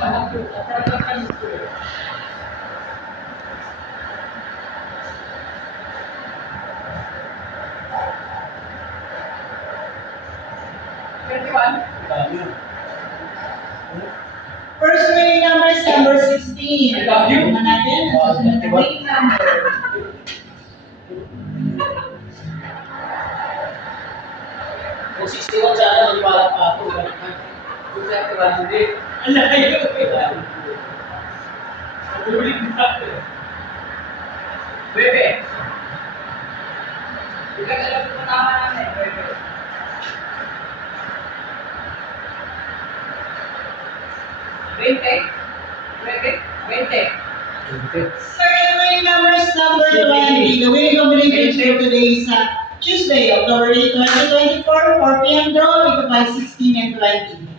First winning number is number 16. Tignan natin ang susunod na winning number. Kung 61 sana, maniwala pa ako. Kung 31, hindi. Ang layo. Ulit na. Bebe. Hindi ka alam kung tama namin. Bebe. Second winning number is number 20. The winning combination for today is Tuesday, October 8, 2024, 4 p.m. draw, ito by 16 and 20.